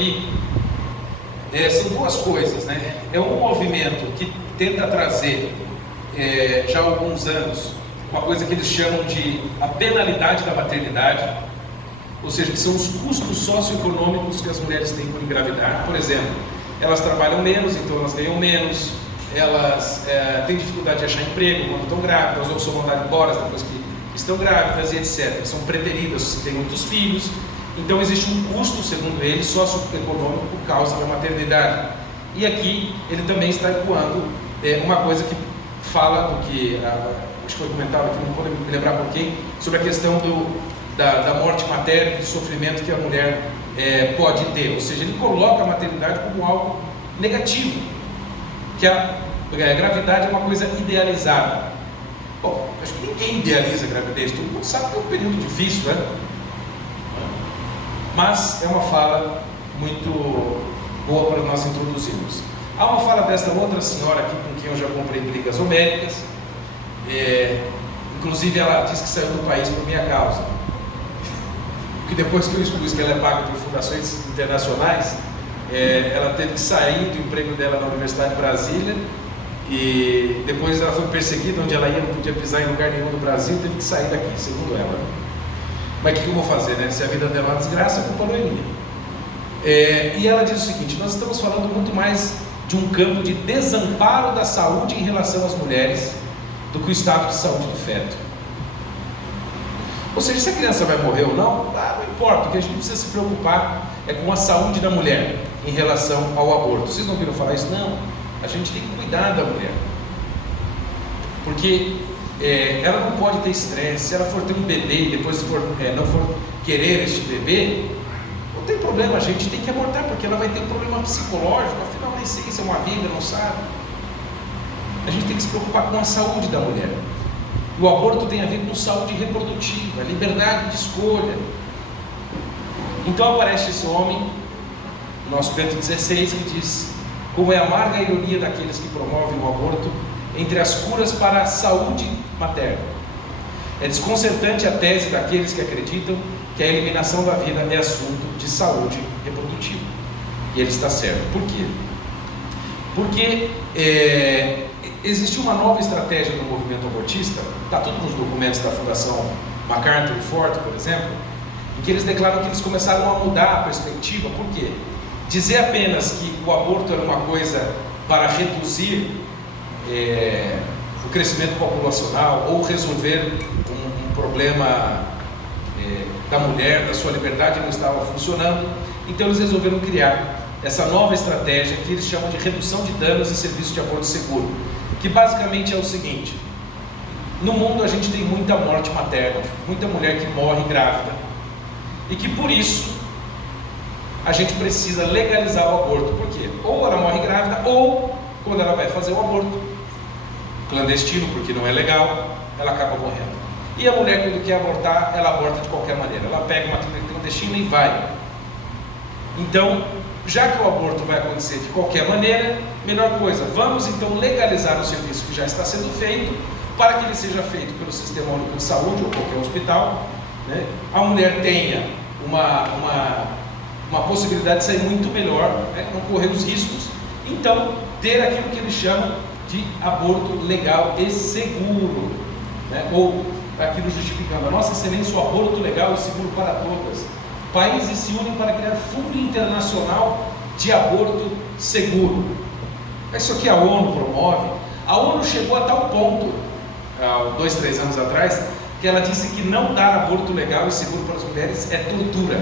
aqui são duas coisas, né? É um movimento que tenta trazer, já há alguns anos, uma coisa que eles chamam de a penalidade da maternidade, ou seja, que são os custos socioeconômicos que as mulheres têm por engravidar. Por exemplo, elas trabalham menos, então elas ganham menos, elas têm dificuldade de achar emprego quando estão grávidas, ou são mandadas embora depois que estão grávidas e etc. São preteridas se têm muitos filhos. Então existe um custo, segundo ele, socioeconômico por causa da maternidade. E aqui ele também está ecoando uma coisa que fala do que, acho que foi comentado aqui, não vou me lembrar por quem, sobre a questão da morte materna, do sofrimento que a mulher pode ter. Ou seja, ele coloca a maternidade como algo negativo, que a gravidade é uma coisa idealizada. Bom, acho que ninguém idealiza a gravidez, todo mundo sabe que é um período difícil, né? Mas é uma fala muito boa para nós introduzirmos. Há uma fala desta outra senhora aqui, com quem eu já comprei brigas homéricas, inclusive ela disse que saiu do país por minha causa, porque depois que eu expus que ela é paga por fundações internacionais, ela teve que sair do emprego dela na Universidade de Brasília, e depois ela foi perseguida, onde ela ia, não podia pisar em lugar nenhum do Brasil, teve que sair daqui, segundo ela. Mas o que eu vou fazer, né? Se a vida dela é uma desgraça, a culpa não é minha. E ela diz o seguinte: nós estamos falando muito mais de um campo de desamparo da saúde em relação às mulheres do que o estado de saúde do feto. Ou seja, se a criança vai morrer ou não, não importa. O que a gente precisa se preocupar é com a saúde da mulher em relação ao aborto. Vocês não ouviram falar isso? Não. A gente tem que cuidar da mulher, porque ela não pode ter estresse. Se ela for ter um bebê e depois não for querer este bebê, não tem problema, a gente tem que abortar, porque ela vai ter um problema psicológico. Afinal, nem sei se é uma vida, não sabe. A gente tem que se preocupar com a saúde da mulher. O aborto tem a ver com saúde reprodutiva, liberdade de escolha. Então aparece esse homem, nosso Bento XVI, que diz: como é amarga a ironia daqueles que promovem o aborto entre as curas para a saúde materna. É desconcertante a tese daqueles que acreditam que a eliminação da vida é assunto de saúde reprodutiva. E ele está certo. Por quê? Porque existiu uma nova estratégia do movimento abortista, está tudo nos documentos da Fundação MacArthur e Ford, por exemplo, em que eles declaram que eles começaram a mudar a perspectiva. Por quê? Dizer apenas que o aborto era uma coisa para reduzir o crescimento populacional ou resolver um problema da mulher, da sua liberdade, não estava funcionando. Então eles resolveram criar essa nova estratégia que eles chamam de redução de danos e serviço de aborto seguro, que basicamente é o seguinte: no mundo a gente tem muita morte materna, muita mulher que morre grávida, e que por isso a gente precisa legalizar o aborto. Por quê? Ou ela morre grávida, ou quando ela vai fazer o aborto clandestino, porque não é legal, ela acaba morrendo. E a mulher, quando quer abortar, ela aborta de qualquer maneira, ela pega uma clínica clandestina e vai. Então, já que o aborto vai acontecer de qualquer maneira, melhor coisa, vamos então legalizar o serviço que já está sendo feito, para que ele seja feito pelo Sistema Único de Saúde ou qualquer hospital, né? A mulher tenha uma possibilidade de sair muito melhor, né? Não correr os riscos, então ter aquilo que eles chamam de aborto legal e seguro, né? Ou aquilo justificando: a nossa excelência, o aborto legal e seguro para todas. Países se unem para criar Fundo Internacional de Aborto Seguro. Isso aqui a ONU promove. A ONU chegou a tal ponto, há 2, 3 anos atrás, que ela disse que não dar aborto legal e seguro para as mulheres é tortura.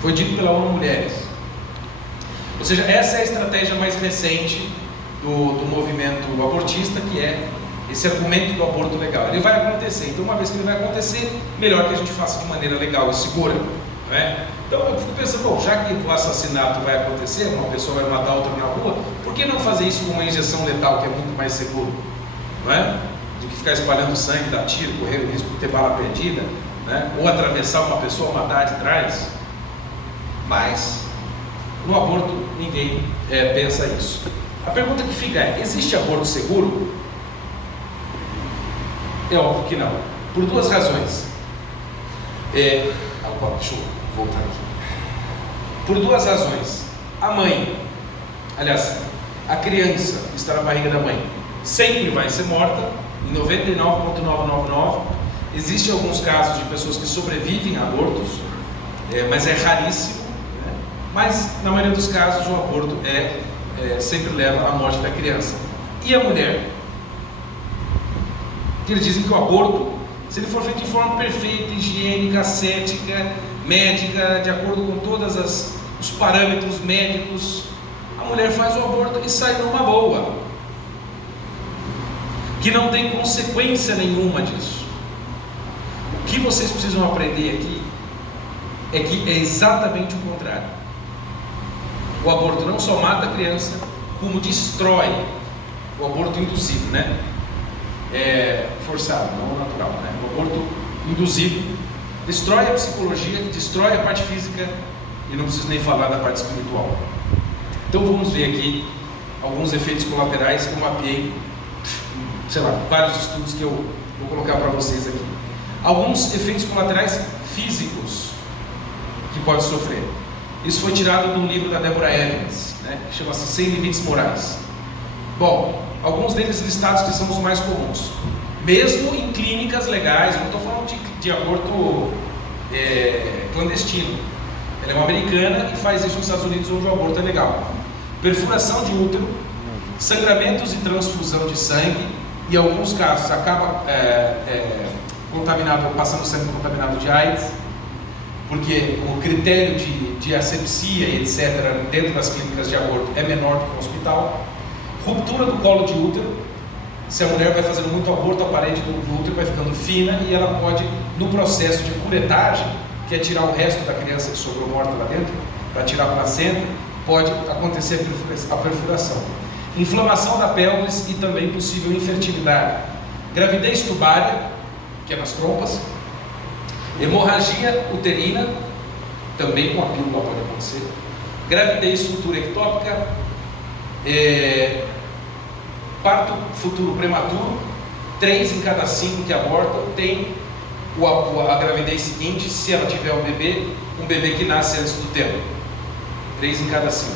Foi dito pela ONU Mulheres. Ou seja, essa é a estratégia mais recente do movimento abortista, que é esse argumento do aborto legal. Ele vai acontecer, então uma vez que ele vai acontecer, melhor que a gente faça de maneira legal e segura, não é? Então eu fico pensando, bom, já que o assassinato vai acontecer, uma pessoa vai matar outra na rua, por que não fazer isso com uma injeção letal, que é muito mais seguro, não é? Do que ficar espalhando sangue, dar tiro, correr o risco de ter bala perdida, né? Ou atravessar uma pessoa, matar de trás. Mas no aborto ninguém pensa isso. A pergunta que fica é: existe aborto seguro? É óbvio que não, por duas razões. Deixa eu voltar aqui. Por duas razões. A mãe, aliás, a criança que está na barriga da mãe sempre vai ser morta, em 99,999. Existem alguns casos de pessoas que sobrevivem a abortos, mas é raríssimo, né? Mas na maioria dos casos o aborto sempre leva à morte da criança. E a mulher? Eles dizem que o aborto, se ele for feito de forma perfeita, higiênica, ascética, médica, de acordo com todos os parâmetros médicos, a mulher faz o aborto e sai numa boa, que não tem consequência nenhuma disso. O que vocês precisam aprender aqui é que é exatamente o contrário. O aborto não só mata a criança, como destrói. O aborto induzido, né? Forçado, não natural, né? O aborto induzido destrói a psicologia, destrói a parte física, e não preciso nem falar da parte espiritual. Então vamos ver aqui alguns efeitos colaterais que eu mapeei, vários estudos que eu vou colocar para vocês aqui. Alguns efeitos colaterais físicos que pode sofrer. Isso foi tirado de um livro da Deborah Evans, né, que chama-se Sem Limites Morais. Bom, alguns deles listados que são os mais comuns. Mesmo em clínicas legais, não estou falando de aborto clandestino. Ela é uma americana e faz isso nos Estados Unidos, onde o aborto é legal. Perfuração de útero, sangramentos e transfusão de sangue, e em alguns casos acaba passando sangue contaminado de AIDS, porque o critério de asepsia e etc. dentro das clínicas de aborto é menor do que no hospital. Ruptura do colo de útero. Se a mulher vai fazendo muito aborto, a parede do útero vai ficando fina e ela pode, no processo de curetagem, que é tirar o resto da criança que sobrou morta lá dentro, para tirar a placenta, pode acontecer a perfuração. Inflamação da pelvis e também possível infertilidade. Gravidez tubária, que é nas trompas. Hemorragia uterina, também com a pílula pode acontecer. Gravidez futura ectópica. Parto futuro prematuro. 3 em cada 5 que abortam tem a gravidez seguinte, se ela tiver um bebê que nasce antes do tempo. 3 em cada 5.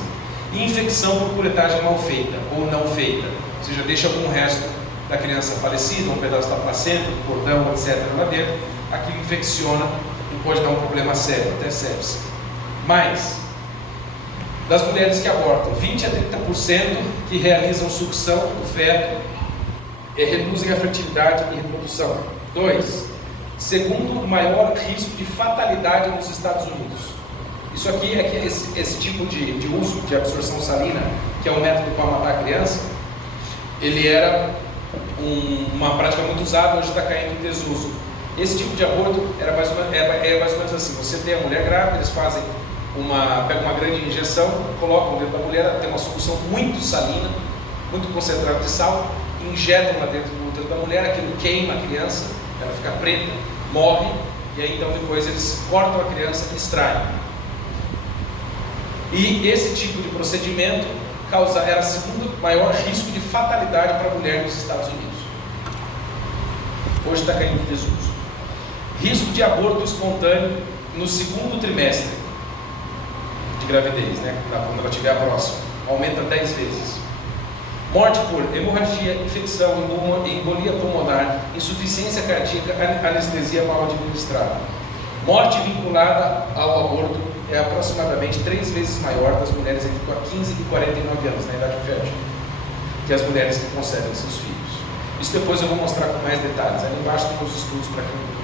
E infecção por curetagem mal feita ou não feita, ou seja, deixa algum resto da criança falecida, um pedaço da placenta, do cordão, etc. lá dentro, aquilo infecciona e pode dar um problema sério, até sepse. Mas, das mulheres que abortam, 20 a 30% que realizam sucção do feto reduzem a fertilidade e reprodução. 2. Segundo maior risco de fatalidade nos Estados Unidos. Isso aqui é que esse tipo de uso de absorção salina, que é um método para matar a criança, ele era uma prática muito usada, hoje está caindo em desuso. Esse tipo de aborto era mais ou menos assim: você tem a mulher grávida, eles pegam uma grande injeção, colocam dentro da mulher, tem uma solução muito salina, muito concentrada de sal, injetam lá dentro do útero da mulher, aquilo queima a criança, ela fica preta, morre, e aí então depois eles cortam a criança e extraem. E esse tipo de procedimento era o segundo maior risco de fatalidade para a mulher nos Estados Unidos. Hoje está caindo em desuso. Risco de aborto espontâneo no segundo trimestre de gravidez, né? Quando ela estiver próxima, aumenta 10 vezes. Morte por hemorragia, infecção, embolia pulmonar, insuficiência cardíaca, anestesia mal administrada. Morte vinculada ao aborto é aproximadamente 3 vezes maior das mulheres entre 15 e 49 anos, na idade fértil, que as mulheres que concebem seus filhos. Isso depois eu vou mostrar com mais detalhes. Ali embaixo tem os estudos para quem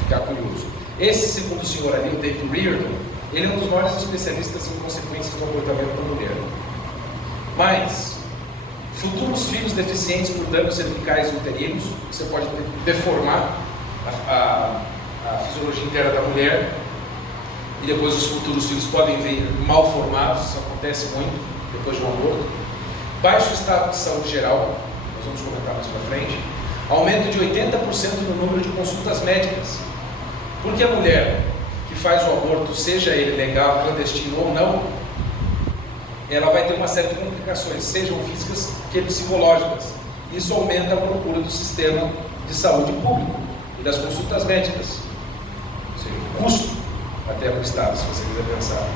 ficar curioso. Esse segundo senhor ali, o David Reardon, ele é um dos maiores especialistas em consequências do abortamento da mulher. Mas, futuros filhos deficientes por danos cervicais uterinos, você pode deformar a fisiologia interna da mulher, e depois os futuros filhos podem vir mal formados, isso acontece muito depois de um aborto. Baixo estado de saúde geral, nós vamos comentar mais para frente. Aumento de 80% no número de consultas médicas. Porque a mulher que faz o aborto, seja ele legal, clandestino ou não, ela vai ter uma série de complicações, sejam físicas que psicológicas. Isso aumenta a procura do sistema de saúde público e das consultas médicas. Ou seja, o custo até para o Estado, se você quiser pensar.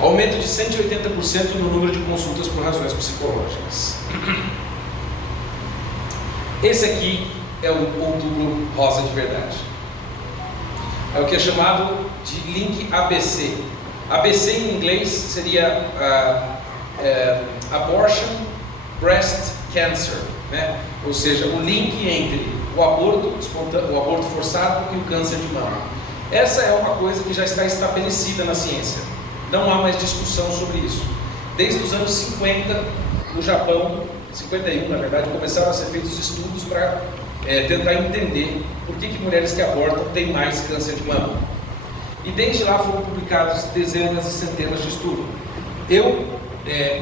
Aumento de 180% no número de consultas por razões psicológicas. Esse aqui é o Outubro Rosa de verdade. É o que é chamado de link ABC. ABC em inglês seria Abortion, Breast Cancer, né? Ou seja, o link entre o aborto forçado e o câncer de mama. Essa é uma coisa que já está estabelecida na ciência. Não há mais discussão sobre isso. Desde os anos 50, no Japão, 51 na verdade, começaram a ser feitos estudos para tentar entender por que mulheres que abortam têm mais câncer de mama. E desde lá foram publicados dezenas e centenas de estudos. Eu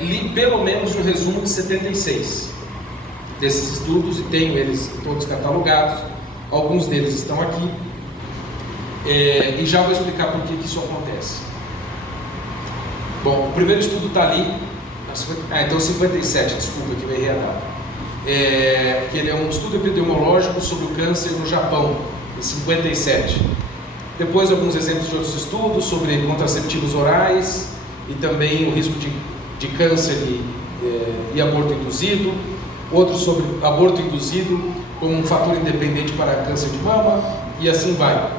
li pelo menos o resumo de 76 desses estudos e tenho eles todos catalogados. Alguns deles estão aqui. E já vou explicar por que isso acontece. Bom, o primeiro estudo está ali. Então 57, desculpa que eu errei a data. Que ele é um estudo epidemiológico sobre o câncer no Japão, em 57. Depois alguns exemplos de outros estudos sobre contraceptivos orais e também o risco de câncer e aborto induzido. Outros sobre aborto induzido como um fator independente para câncer de mama, e assim vai.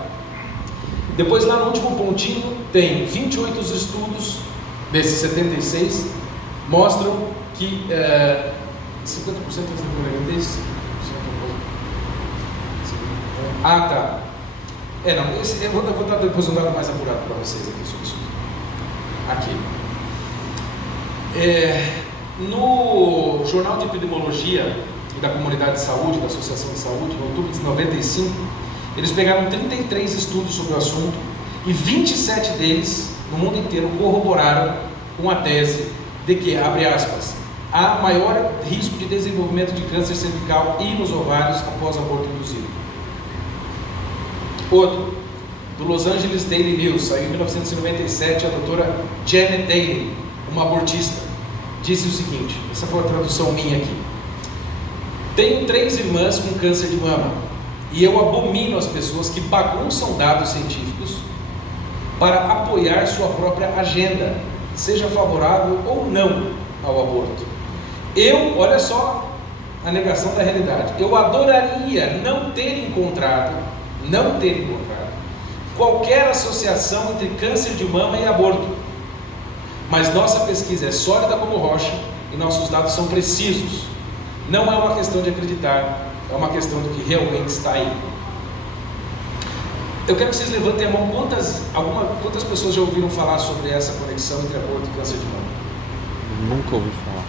Depois lá no último pontinho tem 28 estudos desses 76 mostram que 50% das gravidez. Tá. Eu vou dar depois um dado mais apurado para vocês aqui sobre isso. Aqui. No Jornal de Epidemiologia e da Comunidade de Saúde, da Associação de Saúde, em outubro de 95, eles pegaram 33 estudos sobre o assunto e 27 deles, no mundo inteiro, corroboraram com a tese de que, abre aspas, há maior risco de desenvolvimento de câncer cervical e nos ovários após aborto induzido. Outro, do Los Angeles Daily News, saiu em 1997, a doutora Janet Daly, uma abortista, disse o seguinte, essa foi a tradução minha aqui: tenho 3 irmãs com câncer de mama e eu abomino as pessoas que bagunçam dados científicos para apoiar sua própria agenda, seja favorável ou não ao aborto. Olha só a negação da realidade, eu adoraria não ter encontrado qualquer associação entre câncer de mama e aborto, mas nossa pesquisa é sólida como rocha e nossos dados são precisos. Não é uma questão de acreditar, é uma questão do que realmente está aí. Eu quero que vocês levantem a mão, quantas pessoas já ouviram falar sobre essa conexão entre aborto e câncer de mama? Nunca ouvi falar.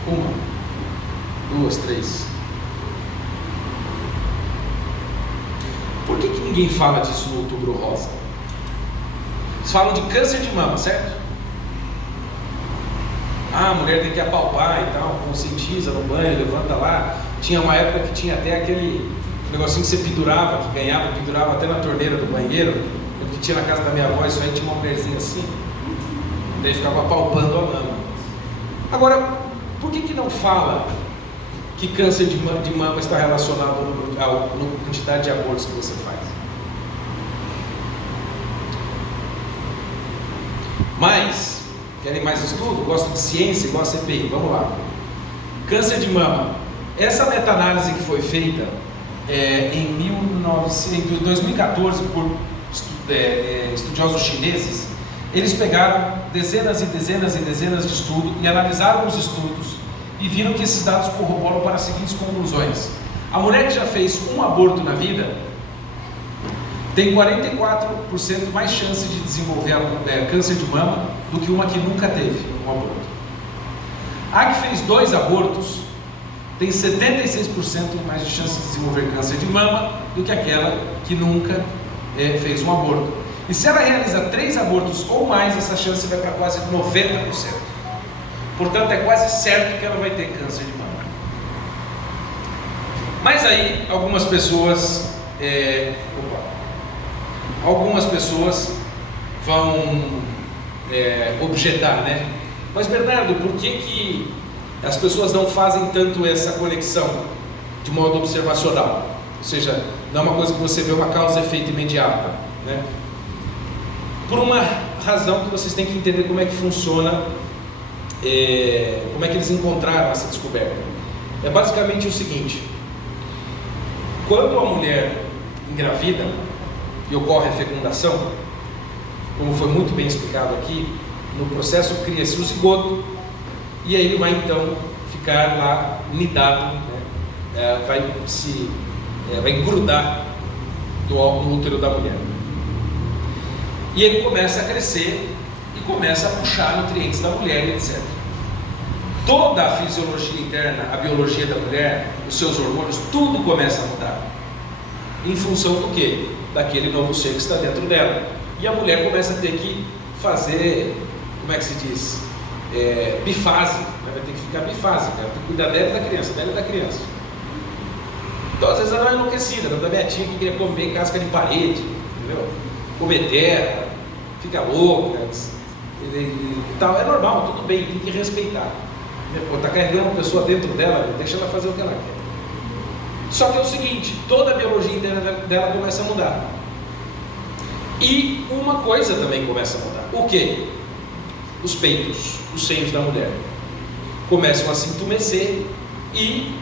1, 2, 3. Por que ninguém fala disso no Outubro Rosa? Eles falam de câncer de mama, certo? A mulher tem que apalpar e tal, conscientiza no banho, levanta lá. Tinha uma época que tinha até aquele negocinho que você pendurava até na torneira do banheiro, que tinha na casa da minha avó, isso aí tinha uma mulherzinha assim, daí ficava apalpando a mama. Agora, por que não fala que câncer de mama está relacionado à quantidade de abortos que você faz? Mas, querem mais estudo? Gostam de ciência, igual a CPI? Vamos lá. Câncer de mama. Essa meta-análise que foi feita em 2014 por estudiosos chineses, eles pegaram dezenas e dezenas e dezenas de estudos e analisaram os estudos e viram que esses dados corroboram para as seguintes conclusões. A mulher que já fez um aborto na vida tem 44% mais chance de desenvolver câncer de mama do que uma que nunca teve um aborto. A que fez 2 abortos tem 76% mais de chance de desenvolver câncer de mama do que aquela que nunca fez um aborto. E se ela realiza 3 abortos ou mais, essa chance vai para quase 90%. Portanto, é quase certo que ela vai ter câncer de mama. Mas aí, algumas pessoas vão objetar, né? Mas Bernardo, por que as pessoas não fazem tanto essa conexão de modo observacional? Ou seja, não é uma coisa que você vê uma causa e efeito imediata, né? Por uma razão que vocês têm que entender como é que funciona, como é que eles encontraram essa descoberta. É basicamente o seguinte: quando a mulher engravida e ocorre a fecundação, como foi muito bem explicado aqui, no processo cria-se o zigoto, e aí ele vai então ficar lá nidado, né? Vai grudar no útero da mulher. E ele começa a crescer e começa a puxar nutrientes da mulher, etc. Toda a fisiologia interna, a biologia da mulher, os seus hormônios, tudo começa a mudar. Em função do quê? Daquele novo ser que está dentro dela. E a mulher começa a ter que fazer, como é que se diz? Bifase. Ela vai ter que ficar bifásica, ela tem que cuidar dela e da criança, Então às vezes ela é enlouquecida, ela da minha tia que queria comer casca de parede, entendeu? Comer terra, fica louca, e tal. É normal, tudo bem, tem que respeitar. Está carregando uma pessoa dentro dela, deixa ela fazer o que ela quer. Só que é o seguinte, toda a biologia interna dela começa a mudar. E uma coisa também começa a mudar. O quê? Os peitos, os seios da mulher começam a se entumecer e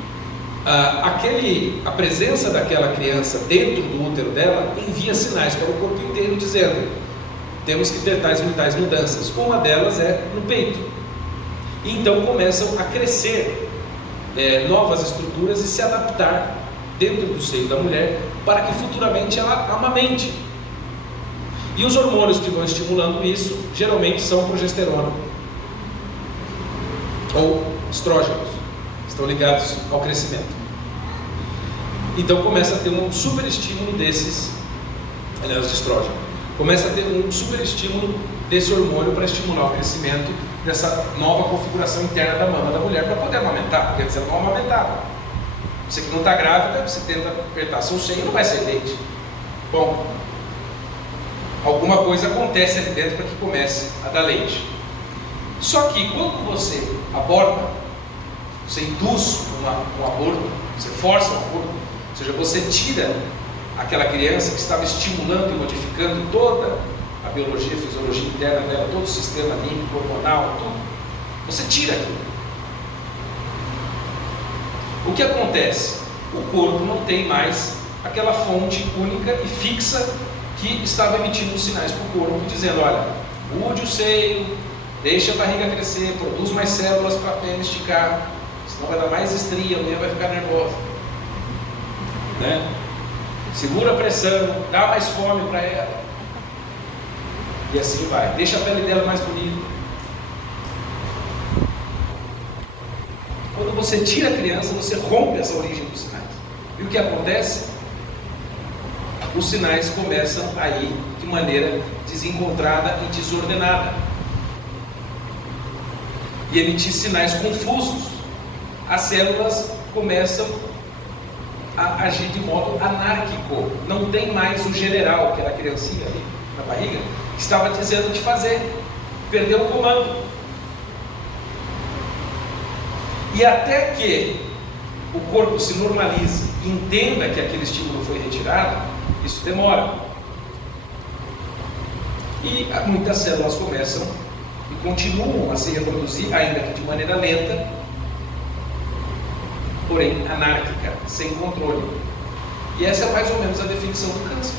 a presença daquela criança dentro do útero dela envia sinais para o corpo inteiro dizendo: temos que ter tais mudanças. Uma delas é no peito. E então começam a crescer novas estruturas e se adaptar dentro do seio da mulher para que futuramente ela amamente. E os hormônios que vão estimulando isso geralmente são progesterona ou estrógenos, estão ligados ao crescimento. Então começa a ter um super estímulo desses, aliás, de estrógeno. Começa a ter um super estímulo desse hormônio para estimular o crescimento dessa nova configuração interna da mama da mulher para poder amamentar, porque antes ela não amamentava. Você que não está grávida, você tenta apertar seu seio e não vai sair leite. Bom, alguma coisa acontece ali dentro para que comece a dar leite. Só que quando você aborta, você induz um aborto, você força o aborto, ou seja, você tira aquela criança que estava estimulando e modificando toda a biologia, a fisiologia interna dela, todo o sistema límbico, hormonal, tudo. Você tira aquilo. O que acontece? O corpo não tem mais aquela fonte única e fixa que estava emitindo sinais para o corpo, dizendo: olha, mude o seio, deixa a barriga crescer, produz mais células para a perna esticar, senão vai dar mais estria, a mulher vai ficar nervosa, né? Segura a pressão, dá mais fome para ela, e assim vai, deixa a pele dela mais bonita. Quando você tira a criança, você rompe essa origem dos sinais. E o que acontece? Os sinais começam a ir de maneira desencontrada e desordenada e emitir sinais confusos. As células começam a agir de modo anárquico. Não tem mais o general, que era a criancinha ali na barriga, que estava dizendo o que fazer. Perdeu o comando. E até que o corpo se normalize e entenda que aquele estímulo foi retirado, isso demora. E muitas células começam e continuam a se reproduzir, ainda que de maneira lenta, porém anárquica, sem controle. E essa é mais ou menos a definição do câncer: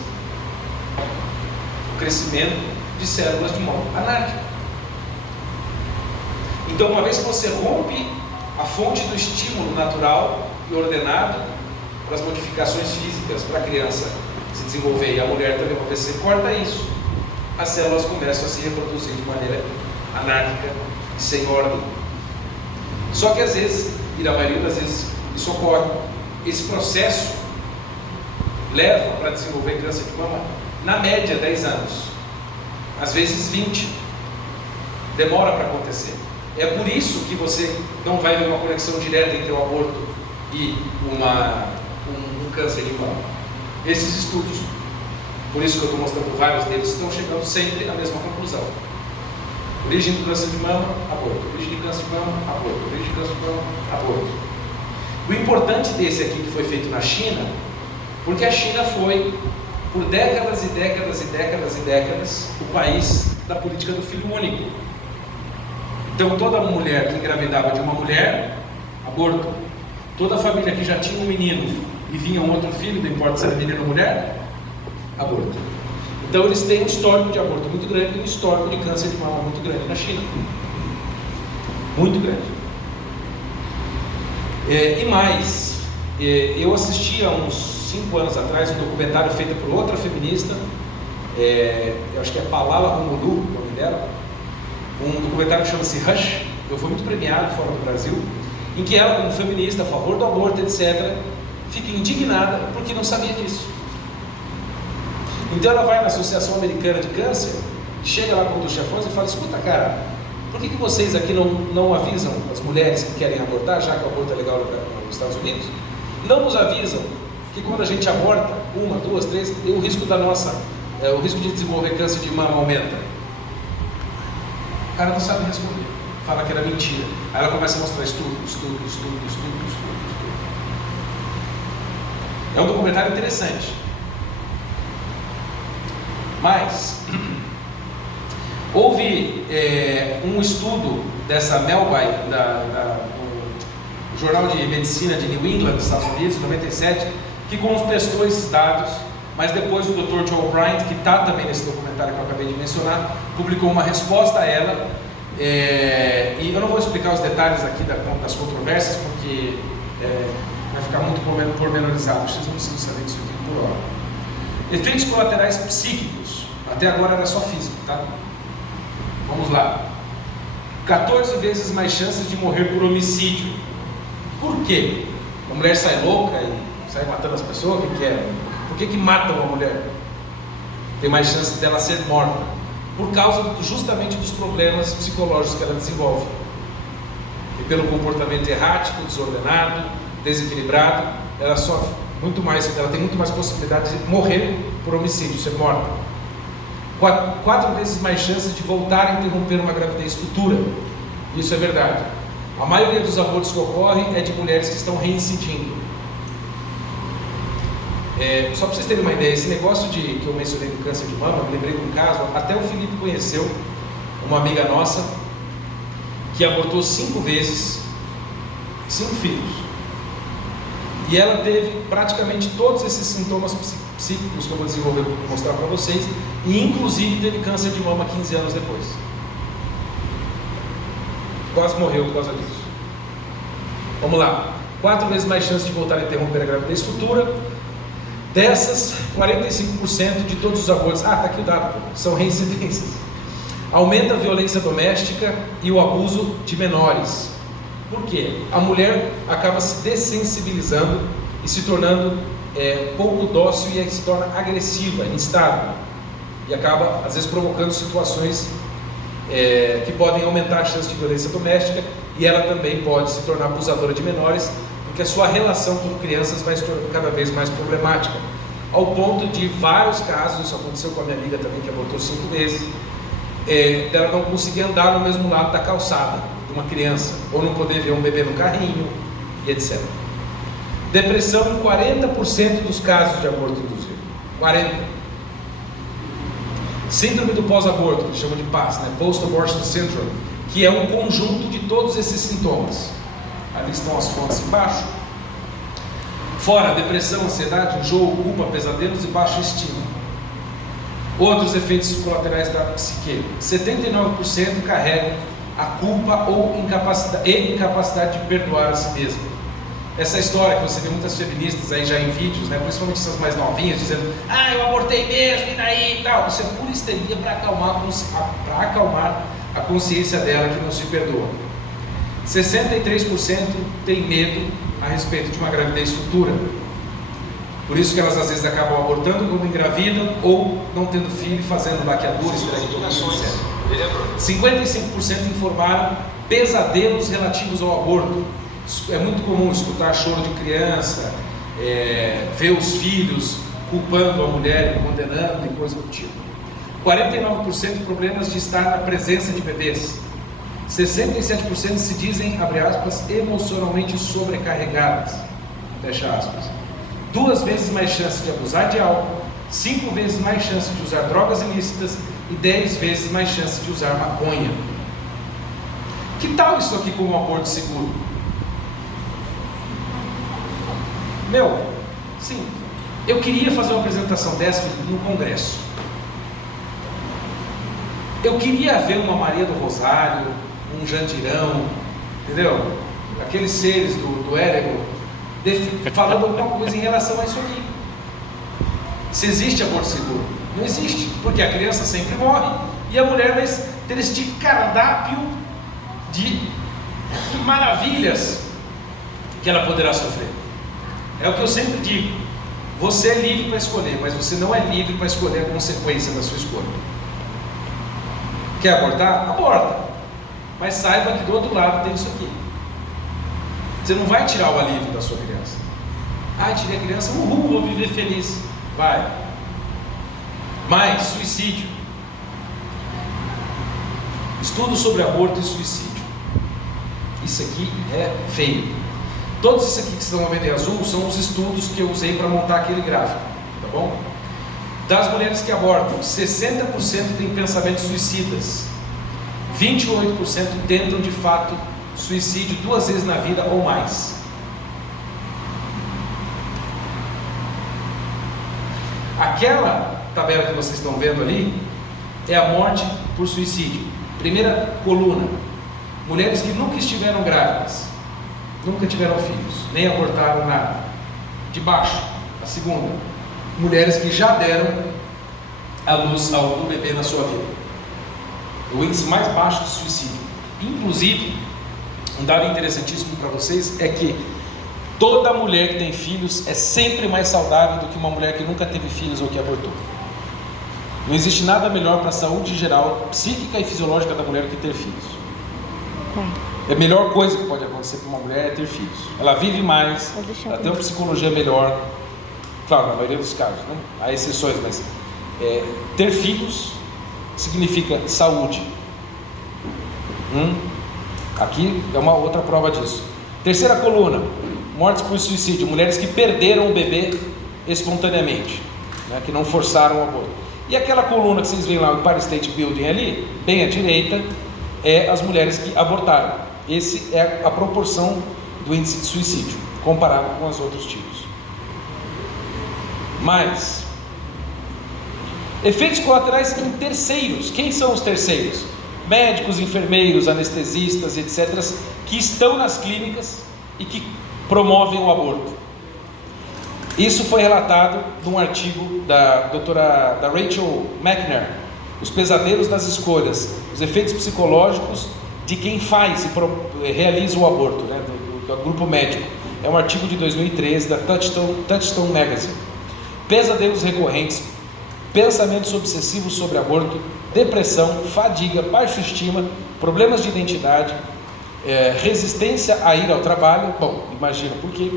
o crescimento de células de modo anárquico. Então, uma vez que você rompe a fonte do estímulo natural e ordenado para as modificações físicas para a criança se desenvolver e a mulher também acontecer, corta isso, as células começam a se reproduzir de maneira anárquica e sem ordem. Só que às vezes, e na maioria das vezes isso ocorre, esse processo leva para desenvolver câncer de mama, na média, 10 anos, às vezes 20, demora para acontecer. É por isso que você não vai ver uma conexão direta entre o aborto e um câncer de mama. Esses estudos, por isso que eu estou mostrando vários deles, estão chegando sempre à mesma conclusão: origem do câncer de mama, aborto; origem de câncer de mama, aborto; origem de câncer de mama, aborto. O importante desse aqui que foi feito na China, porque a China foi por décadas e décadas e décadas e décadas, o país da política do filho único. Então toda mulher que engravidava de uma mulher, aborto. Toda família que já tinha um menino e vinha um outro filho, não importa se era menino ou mulher, aborto. Então eles têm um histórico de aborto muito grande e um histórico de câncer de mama muito grande na China. Muito grande. E mais, eu assisti há uns 5 anos atrás um documentário feito por outra feminista, eu acho que é Palala Romulu, o nome dela, um documentário que chama-se Rush, eu fui muito premiado fora do Brasil, em que ela, como feminista, a favor do aborto, etc., fica indignada porque não sabia disso. Então ela vai na Associação Americana de Câncer, chega lá com um dos chefões e fala: escuta, cara, por que vocês aqui não avisam as mulheres que querem abortar, já que o aborto é legal nos Estados Unidos? Não nos avisam que quando a gente aborta, 1, 2, 3, o risco o risco de desenvolver câncer de mama aumenta. O cara não sabe responder, fala que era mentira. Aí ela começa a mostrar estudo. É um documentário interessante. Mas houve um estudo dessa Melby, do Jornal de Medicina de New England, dos Estados Unidos, em 97, que contestou esses dados, mas depois o Dr. Joe Bryant, que está também nesse documentário que eu acabei de mencionar, publicou uma resposta a ela, e eu não vou explicar os detalhes aqui das controvérsias, porque vai ficar muito pormenorizado, vocês não precisam saber disso aqui por hora. Efeitos colaterais psíquicos, até agora era só físico, tá? Vamos lá. 14 vezes mais chances de morrer por homicídio. Por quê? A mulher sai louca e sai matando as pessoas? O que é? Por que matam uma mulher? Tem mais chance dela ser morta. Por causa justamente dos problemas psicológicos que ela desenvolve. E pelo comportamento errático, desordenado, desequilibrado, ela sofre muito mais, ela tem muito mais possibilidade de morrer por homicídio, ser morta. 4 vezes mais chances de voltar a interromper uma gravidez futura. Isso é verdade. A maioria dos abortos que ocorrem é de mulheres que estão reincidindo. Só para vocês terem uma ideia, esse negócio que eu mencionei do câncer de mama, eu me lembrei de um caso, até o Felipe conheceu uma amiga nossa que abortou 5 vezes, 5 filhos. E ela teve praticamente todos esses sintomas psíquicos que eu vou mostrar para vocês, e inclusive teve câncer de mama 15 anos depois. Quase morreu por causa disso. Vamos lá. 4 vezes mais chance de voltar a interromper a gravidez futura. Dessas, 45% de todos os abortos, está aqui o dado, são reincidências. Aumenta a violência doméstica e o abuso de menores. Por quê? A mulher acaba se dessensibilizando e se tornando pouco dócil e se torna agressiva, instável. E acaba, às vezes, provocando situações que podem aumentar a chance de violência doméstica, e ela também pode se tornar abusadora de menores, porque a sua relação com crianças vai se tornar cada vez mais problemática. Ao ponto de vários casos, isso aconteceu com a minha amiga também, que abortou 5 vezes, dela não conseguir andar no mesmo lado da calçada de uma criança, ou não poder ver um bebê no carrinho, e etc. Depressão em 40% dos casos de aborto induzido. 40%. Síndrome do pós-aborto, que chama de PAS, Post-Abortion Syndrome, que é um conjunto de todos esses sintomas. Ali estão as fontes embaixo. Fora depressão, ansiedade, enjoo, culpa, pesadelos e baixa estima. Outros efeitos colaterais da psique. 79% carregam a culpa ou incapacidade de perdoar a si mesmo. Essa história que você vê muitas feministas aí já em vídeos, principalmente essas mais novinhas, dizendo: eu abortei mesmo, e daí e tal. Isso é pura histeria para acalmar a consciência dela que não se perdoa. 63% tem medo a respeito de uma gravidez futura. Por isso que elas às vezes acabam abortando quando engravidam, ou não tendo filho e fazendo laqueadura, esterectomia, etc. 55% informaram pesadelos relativos ao aborto. É muito comum escutar choro de criança, ver os filhos culpando a mulher e condenando e coisa do tipo. 49% problemas de estar na presença de bebês. 67% se dizem, abre aspas, emocionalmente sobrecarregadas, fecha aspas. 2 vezes mais chance de abusar de álcool, 5 vezes mais chance de usar drogas ilícitas e 10 vezes mais chance de usar maconha. Que tal isso aqui como um aborto seguro? Sim, eu queria fazer uma apresentação dessa no congresso. Eu queria ver uma Maria do Rosário, um Jandirão, entendeu? Aqueles seres do Érego, falando alguma coisa em relação a isso aqui. Se existe aborto seguro? Não existe, porque a criança sempre morre e a mulher vai ter este cardápio de maravilhas que ela poderá sofrer. É o que eu sempre digo: você é livre para escolher, mas você não é livre para escolher a consequência da sua escolha. Quer abortar? Aborta, mas saiba que do outro lado tem isso aqui. Você não vai tirar o alívio da sua criança. Tirei a criança, vou viver feliz. Vai. Mas suicídio. Estudo sobre aborto e suicídio. Isso aqui é feio. Todos esses aqui que estão vendo em azul são os estudos que eu usei para montar aquele gráfico, tá bom? Das mulheres que abortam, 60% têm pensamentos suicidas, 28% tentam de fato suicídio 2 vezes na vida ou mais. Aquela tabela que vocês estão vendo ali é a morte por suicídio. Primeira coluna: mulheres que nunca estiveram grávidas, nunca tiveram filhos, nem abortaram nada. De baixo, a segunda: mulheres que já deram à luz a algum bebê na sua vida. O índice mais baixo de suicídio. Inclusive, um dado interessantíssimo para vocês é que toda mulher que tem filhos é sempre mais saudável do que uma mulher que nunca teve filhos ou que abortou. Não existe nada melhor para a saúde geral, psíquica e fisiológica da mulher que ter filhos. É a melhor coisa que pode acontecer para uma mulher é ter filhos. Ela vive mais, ela tem uma psicologia melhor. Claro, na maioria dos casos, né? Há exceções, mas ter filhos significa saúde. Aqui é uma outra prova disso. Terceira coluna: mortes por suicídio, mulheres que perderam o bebê espontaneamente, né, que não forçaram o aborto. E aquela coluna que vocês veem lá, o Empire State Building ali, bem à direita, é as mulheres que abortaram. Esse é a proporção do índice de suicídio, comparado com os outros tipos. Mas, efeitos colaterais em terceiros. Quem são os terceiros? Médicos, enfermeiros, anestesistas, etc., que estão nas clínicas e que promovem o aborto. Isso foi relatado num artigo da doutora Rachel McNair, Os Pesadelos das Escolhas, os efeitos psicológicos de quem faz e realiza o aborto, né, do grupo médico. É um artigo de 2013 da Touchstone Magazine. Pesadelos recorrentes, pensamentos obsessivos sobre aborto, depressão, fadiga, baixa estima, problemas de identidade, resistência a ir ao trabalho, imagina por quê,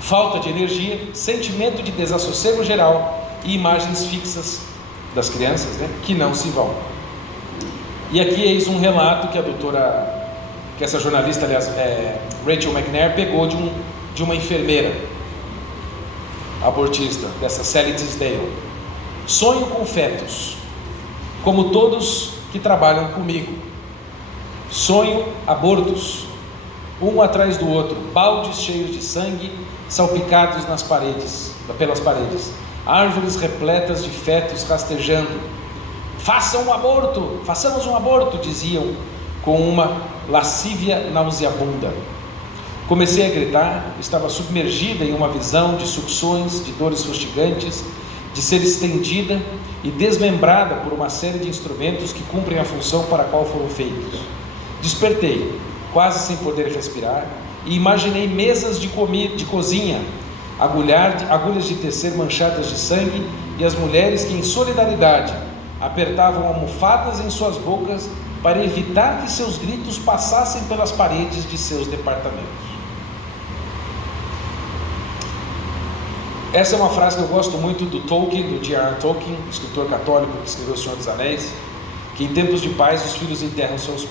falta de energia, sentimento de desassossego geral e imagens fixas das crianças, né, que não se vão. E aqui eis um relato que essa jornalista, aliás, Rachel McNair, pegou de uma enfermeira abortista, dessa Sally Tisdale. Sonho com fetos, como todos que trabalham comigo. Sonho abortos, um atrás do outro, baldes cheios de sangue, salpicados pelas paredes, árvores repletas de fetos rastejando. Façamos um aborto, diziam com uma lascívia nauseabunda. Comecei a gritar, estava submergida em uma visão de sucções, de dores fustigantes, de ser estendida e desmembrada por uma série de instrumentos que cumprem a função para a qual foram feitos. Despertei, quase sem poder respirar, e imaginei mesas de cozinha, agulhas de tecer manchadas de sangue e as mulheres que, em solidariedade, apertavam almofadas em suas bocas para evitar que seus gritos passassem pelas paredes de seus departamentos. Essa é uma frase que eu gosto muito do Tolkien, do J.R.R. Tolkien, escritor católico que escreveu O Senhor dos Anéis, que em tempos de paz os filhos enterram seus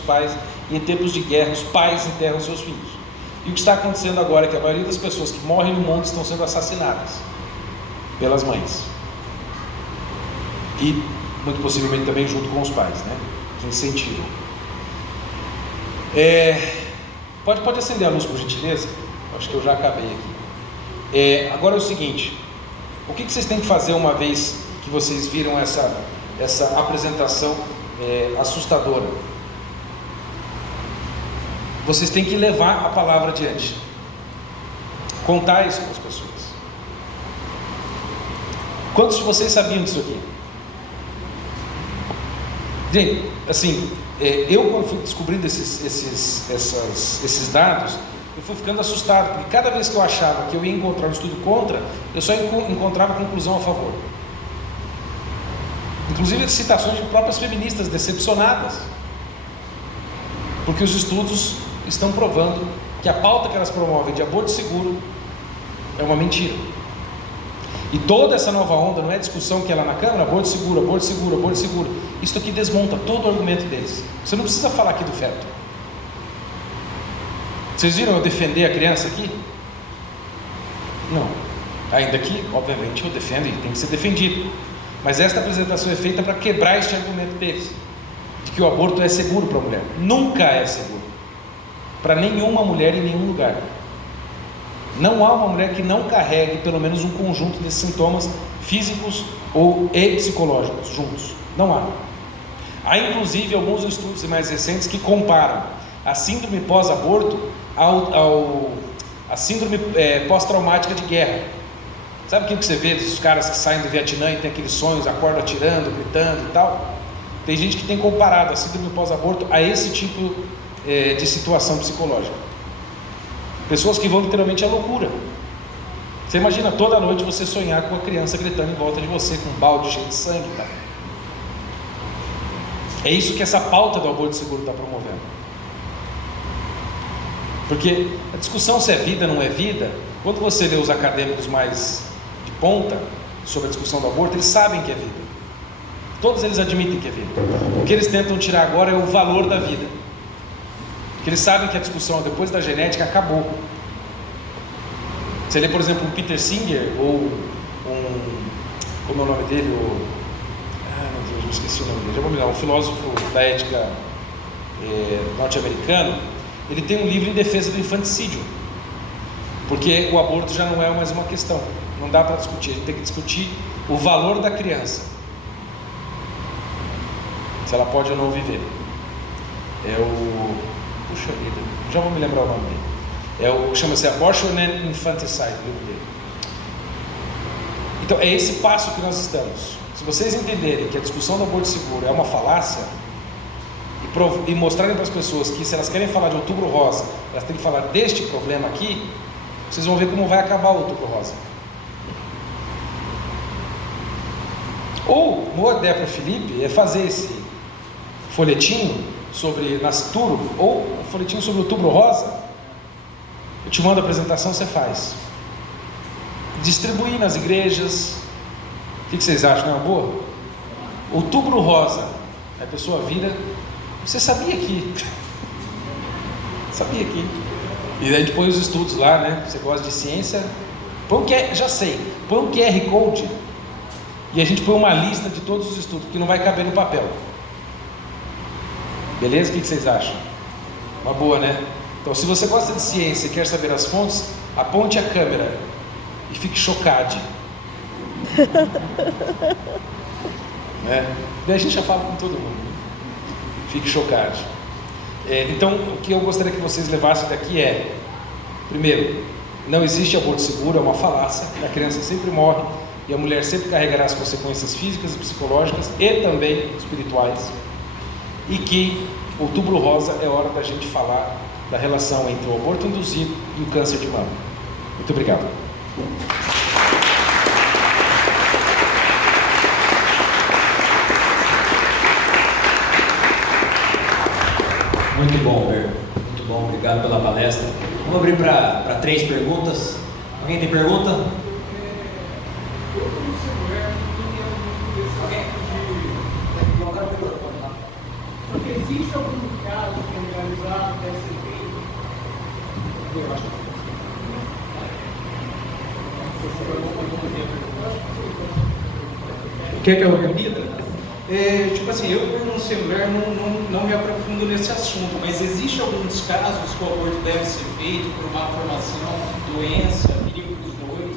pais, e em tempos de guerra os pais enterram seus filhos. E o que está acontecendo agora é que a maioria das pessoas que morrem no mundo estão sendo assassinadas. pelas mães. E, muito possivelmente, também junto com os pais, né? Que incentivam. Pode acender a luz, por gentileza? Acho que eu já acabei aqui. Agora é o seguinte: o que vocês têm que fazer uma vez que vocês viram essa apresentação assustadora? Vocês têm que levar a palavra adiante, contar isso para as pessoas. Quantos de vocês sabiam disso aqui? Gente, assim, eu quando fui descobrindo esses dados, eu fui ficando assustado, porque cada vez que eu achava que eu ia encontrar um estudo contra, eu só encontrava conclusão a favor. Inclusive citações de próprias feministas decepcionadas, porque os estudos estão provando que a pauta que elas promovem de aborto seguro é uma mentira. E toda essa nova onda não é discussão que é lá na Câmara, aborto seguro, aborto seguro, aborto seguro. Isso aqui desmonta todo o argumento deles. Você não precisa falar aqui do feto. Vocês viram eu defender a criança aqui? Não. Ainda que, obviamente, eu defendo e tem que ser defendido. Mas esta apresentação é feita para quebrar este argumento deles, de que o aborto é seguro para a mulher. Nunca é seguro. Para nenhuma mulher em nenhum lugar. Não há uma mulher que não carregue pelo menos um conjunto desses sintomas físicos e psicológicos juntos. Não há. Há inclusive alguns estudos mais recentes que comparam a síndrome pós-aborto a síndrome pós-traumática de guerra. Sabe aquilo que você vê dos caras que saem do Vietnã e tem aqueles sonhos, acordam atirando, gritando e tal? Tem gente que tem comparado a síndrome pós-aborto a esse tipo de situação psicológica. Pessoas que vão literalmente à loucura. Você imagina toda noite você sonhar com a criança gritando em volta de você, com um balde cheio de sangue, tá? É isso que essa pauta do aborto seguro está promovendo. Porque a discussão se é vida ou não é vida, quando você lê os acadêmicos mais de ponta sobre a discussão do aborto, eles sabem que é vida. Todos eles admitem que é vida. O que eles tentam tirar agora é o valor da vida. Porque eles sabem que a discussão depois da genética acabou. Você lê, por exemplo, um Peter Singer ou como é o nome dele? Meu Deus, eu esqueci o nome dele. Já vou me lembrar, um filósofo da ética norte-americano. Ele tem um livro em defesa do infanticídio, porque o aborto já não é mais uma questão. Não dá para discutir. A gente tem que discutir o valor da criança, se ela pode ou não viver. Puxa vida, já vou me lembrar o nome dele. Chama-se Abortion and Infanticide, o livro dele. Então é esse passo que nós estamos. Se vocês entenderem que a discussão do aborto seguro é uma falácia, e mostrarem para as pessoas que se elas querem falar de Outubro Rosa, elas têm que falar deste problema aqui, vocês vão ver como vai acabar o Outubro Rosa. Ou, uma ideia para o Felipe é fazer esse folhetinho sobre Nascituro, ou um folhetinho sobre Outubro Rosa. Eu te mando a apresentação, você faz. Distribuir nas igrejas. O que vocês acham? Não é uma boa? Outubro Rosa. A pessoa vira. Você sabia que? Sabia que? E daí a gente põe os estudos lá, né? Você gosta de ciência? Põe já sei. Põe um QR Code e a gente põe uma lista de todos os estudos, porque não vai caber no papel. Beleza? O que vocês acham? Uma boa, né? Então, se você gosta de ciência e quer saber as fontes, aponte a câmera e fique chocado. Né? Daí a gente já fala com todo mundo. Fique chocado. Então, o que eu gostaria que vocês levassem daqui é: primeiro, não existe aborto seguro, é uma falácia. A criança sempre morre e a mulher sempre carregará as consequências físicas, psicológicas e também espirituais. E que Outubro Rosa é hora da gente falar da relação entre o aborto induzido e o câncer de mama. Muito obrigado. Muito bom, Ber. Muito bom, obrigado pela palestra. Vamos abrir para 3 perguntas. Alguém tem pergunta? Porque existe algum caso que é legalizado, deve ser feito? Eu acho que Quer que eu repita? Tipo assim, eu por não ser mulher não me aprofundo nesse assunto, mas existe alguns casos que o aborto deve ser feito por má formação, doença, perigo dos dois?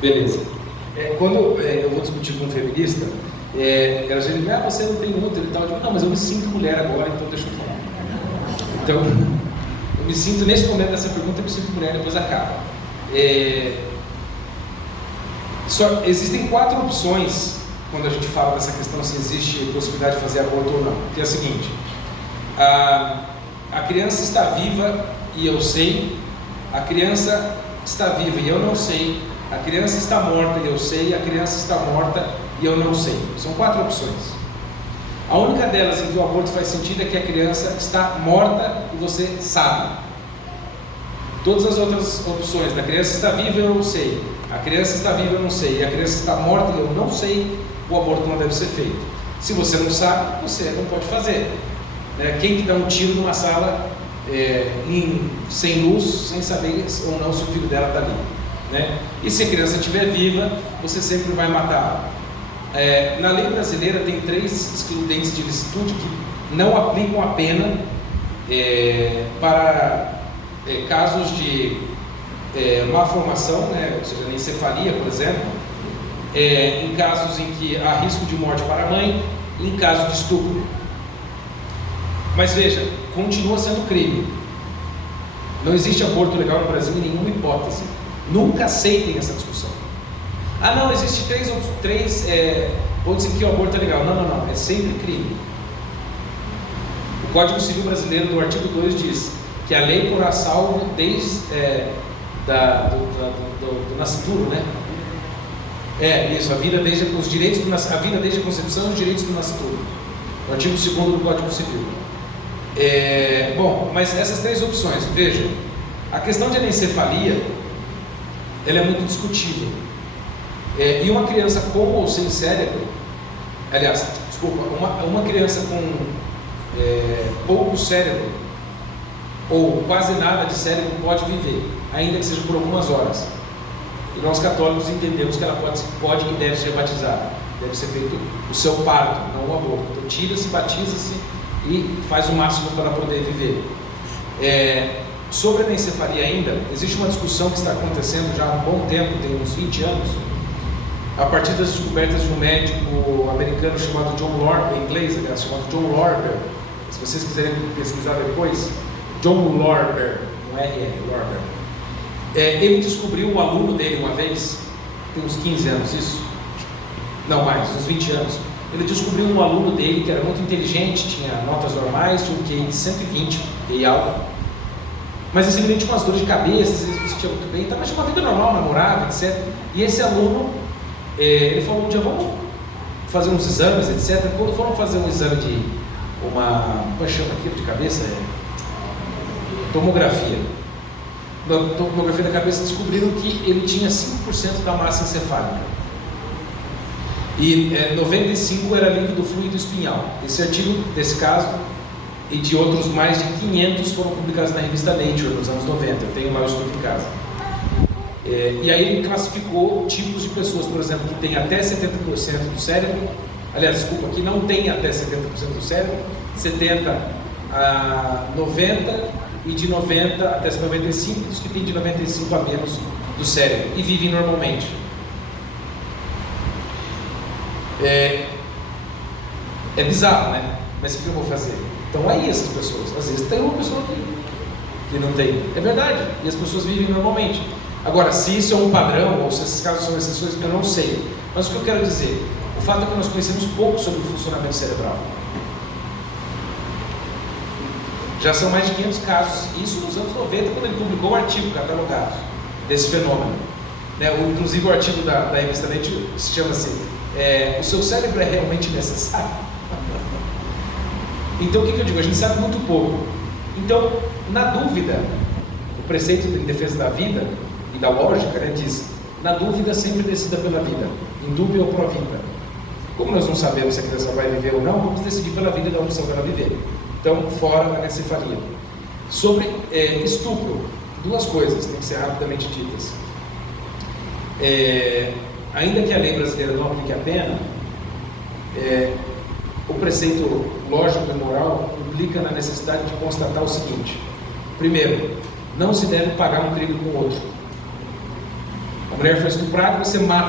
Beleza. Quando eu vou discutir com um feminista, ela já diz, você não tem útero e tal. Eu digo, não, mas eu me sinto mulher agora, então deixa eu falar. Então, eu me sinto, nesse momento dessa pergunta, eu me sinto mulher, depois acaba. Existem 4 opções quando a gente fala dessa questão se existe possibilidade de fazer aborto ou não. Que é a seguinte: a criança está viva e eu sei, a criança está viva e eu não sei, a criança está morta e eu sei, a criança está morta e eu não sei. São 4 opções. A única delas em que o aborto faz sentido é que a criança está morta e você sabe. Todas as outras opções, a criança está viva eu não sei, a criança está viva eu não sei, e a criança está morta e eu não sei, o aborto não deve ser feito. Se você não sabe, você não pode fazer. Quem que dá um tiro numa sala sem luz, sem saber ou não se o filho dela está ali? E se a criança estiver viva, você sempre vai matá-la. Na lei brasileira tem 3 excludentes de licitude que não aplicam a pena para casos de má formação, ou seja, anencefalia, por exemplo, em casos em que há risco de morte para a mãe, em caso de estupro. Mas veja, continua sendo crime. Não existe aborto legal no Brasil em nenhuma hipótese. Nunca aceitem essa discussão. Não, existe 3 pontos em que o aborto é legal. Não, é sempre crime. O Código Civil Brasileiro, no artigo 2, diz que a lei porá salvo desde do nascituro, isso, a vida desde os direitos a vida desde a concepção e os direitos do nascituro. O artigo 2º do Código Civil. Bom, mas essas 3 opções, veja, a questão de anencefalia, ela é muito discutível. E uma criança com ou sem cérebro, aliás, desculpa, uma criança com pouco cérebro ou quase nada de cérebro pode viver, ainda que seja por algumas horas. E nós católicos entendemos que ela pode e deve ser batizada. Deve ser feito o seu parto, não o aborto. Então tira-se, batiza-se e faz o máximo para poder viver. Sobre a anencefalia ainda, existe uma discussão que está acontecendo já há um bom tempo, tem uns 20 anos, a partir das descobertas de um médico americano chamado John Lorber, em inglês, chamado John Lorber. Se vocês quiserem pesquisar depois, John Lorber, não é Lorber. Ele descobriu um aluno dele uma vez, tem uns 15 anos isso, não mais, uns 20 anos. Ele descobriu um aluno dele que era muito inteligente, tinha notas normais, tinha um QI de 120, QI alto, mas esse ele tinha umas dores de cabeça, ele se sentia muito bem, mas tinha uma vida normal, namorava, etc. E esse aluno, ele falou um dia, vamos fazer uns exames, etc. Quando foram fazer um exame de como chama aquilo de cabeça? Tomografia. Na tomografia da cabeça descobriram que ele tinha 5% da massa encefálica e 95% era líquido fluido espinhal. Esse artigo desse caso e de outros mais de 500 foram publicados na revista Nature nos anos 90. Eu tenho lá o estudo em casa. E aí ele classificou tipos de pessoas, por exemplo, que tem até 70% do cérebro, aliás, desculpa, que não tem até 70% do cérebro, 70 a 90 e de 90 até 95, os que tem de 95 a menos do cérebro e vivem normalmente. É bizarro, né? Mas o que eu vou fazer? Então aí essas pessoas, às vezes tem uma pessoa que não tem, é verdade, e as pessoas vivem normalmente. Agora, se isso é um padrão ou se esses casos são exceções, eu não sei. Mas o que eu quero dizer? O fato é que nós conhecemos pouco sobre o funcionamento cerebral. Já são mais de 500 casos, isso nos anos 90, quando ele publicou o artigo catalogado desse fenômeno. Inclusive o artigo da revista Nature se chama assim, o seu cérebro é realmente necessário? Então o que eu digo? A gente sabe muito pouco. Então, na dúvida, o preceito em defesa da vida e da lógica, diz, na dúvida sempre decida pela vida, em dúvida ou pro vida. Como nós não sabemos se a criança vai viver ou não, vamos decidir pela vida e dar a opção para ela viver. Então, fora da anencefalia. Sobre estupro, 2 coisas têm que ser rapidamente ditas. Ainda que a lei brasileira não aplique a pena, O preceito lógico e moral implica na necessidade de constatar o seguinte: primeiro, não se deve pagar um crime com o outro. A mulher foi estuprada, você mata